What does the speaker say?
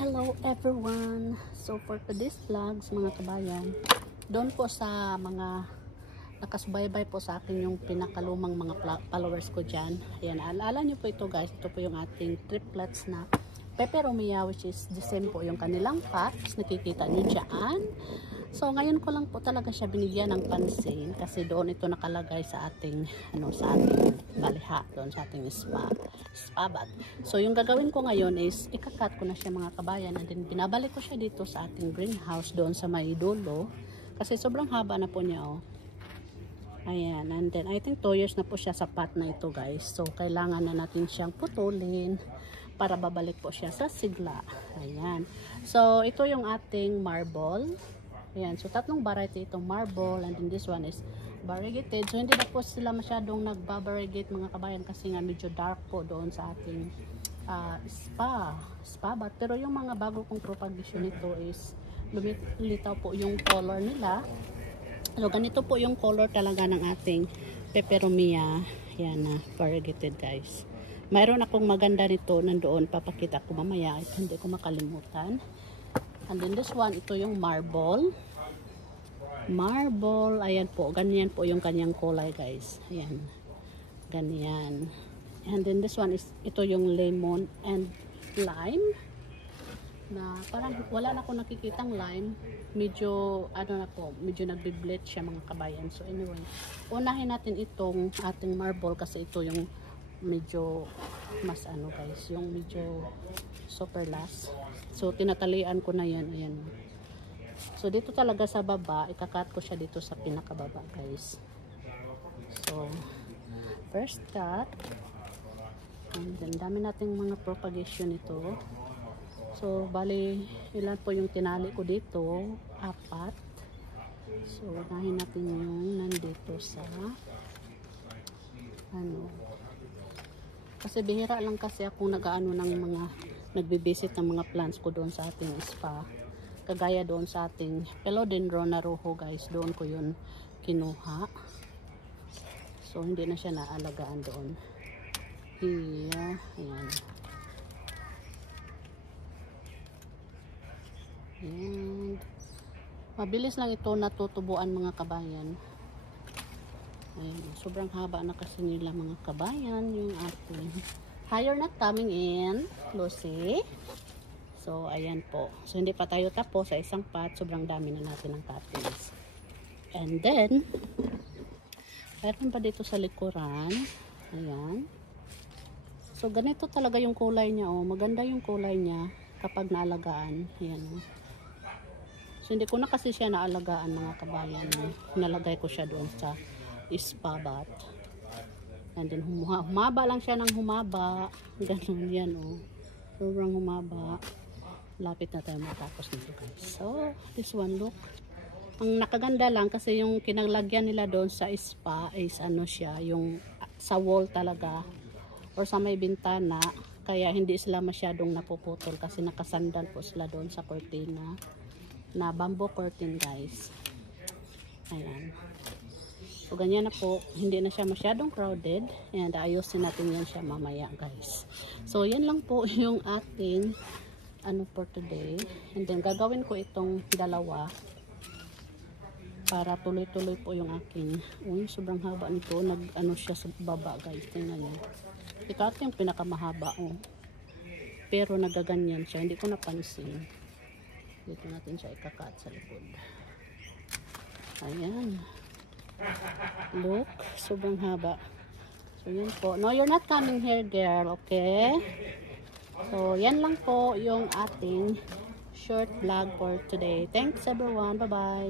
Hello everyone! So for today's vlogs mga kabayan, doon po sa mga nakasubaybay po sa akin yung pinakalumang mga followers ko dyan. Ayan, alala nyo po ito guys, ito po yung ating triplets na peperomia, which is the same po yung kanilang packs, nakikita nyo dyan. So ngayon ko lang po talaga siya binigyan ng pansin kasi doon ito nakalagay sa ating sa ating baliha, doon sa ating spa bag. So yung gagawin ko ngayon is ikakat ko na siya mga kabayan, and then binabalik ko siya dito sa ating greenhouse doon sa may dulo kasi sobrang haba na po niya Ayan, and then I think 2 years na po siya sa pot na ito guys. So kailangan na natin siyang putulin para babalik po siya sa sigla. Ayan. So ito yung ating marble. Ayan, so tatlong variety itong marble, and then this one is variegated. So hindi na po sila masyadong nagba-variegate mga kabayan kasi nga medyo dark po doon sa ating spa bath. Pero yung mga bago kong propagation nito is lumilitaw po yung color nila. So ganito po yung color talaga ng ating peperomia. Yan na, variegated guys. Mayroon akong maganda nito nandoon, papakita ko mamaya, hindi ko makalimutan. And then this one, ito yung marble. Marble, ayan po, ganyan po yung kanyang kulay guys. Ayan, ganyan. And then this one is, ito yung lemon and lime. Na parang wala na akong nakikitang lime. Medyo, medyo nagbi-bleach siya mga kabayan. So anyway, unahin natin itong ating marble kasi ito yung medyo mas guys, yung medyo super last. So tinatalian ko na yan, ayan. So dito talaga sa baba, ikakat ko siya dito sa pinakababa guys. So first cut, and then dami nating mga propagation ito. So bali ilan po yung tinali ko dito, 4. So unahin natin yung nandito sa kasi bihira lang kasi ako nag-aano ng mga nagbibisit ng mga plants ko doon sa ating spa. Kagaya doon sa ating philodendron na rojo guys, doon ko yun kinuha. So hindi na siya naalagaan doon. Here, ayan. And mabilis lang ito natutubuan mga kabayan. Ayan, sobrang haba na kasi nila mga kabayan yung ating. Higher not coming in, Lucy. So ayan po. So hindi pa tayo tapos sa isang pot, sobrang dami na natin ng cuttings. And then meron pa dito sa likuran. Ayan. So ganito talaga yung kulay niya maganda yung kulay niya kapag naalagaan. Ayan So hindi ko na kasi siya naalagaan mga kabayan. Nalagay ko siya doon sa spa bath. And then humaba lang siya ng humaba. Ganun yan Sobrang humaba. Lapit na tayo matapos nito guys. So this one look. Ang nakaganda lang kasi yung kinalagyan nila doon sa spa is siya, yung sa wall talaga or sa may bintana. Kaya hindi sila masyadong napuputol kasi nakasandal po sila doon sa cortina na bamboo curtain guys. Ayan. So ganyan na po, hindi na siya masyadong crowded, and ayusin natin yan siya mamaya guys. So yan lang po yung ating for today, and then gagawin ko itong dalawa para tuloy-tuloy po yung aking. Sobrang haba nito, siya sa baba guys, tingnan niyo. Ito yung pinakamahaba pero nagaganyan siya, hindi ko napansin. Dito natin siya ikakat sa likod. Ayan. Look, sobrang haba. So yun po. No, you're not coming here girl, okay? So yan lang po yung ating short vlog for today. Thanks everyone, bye bye.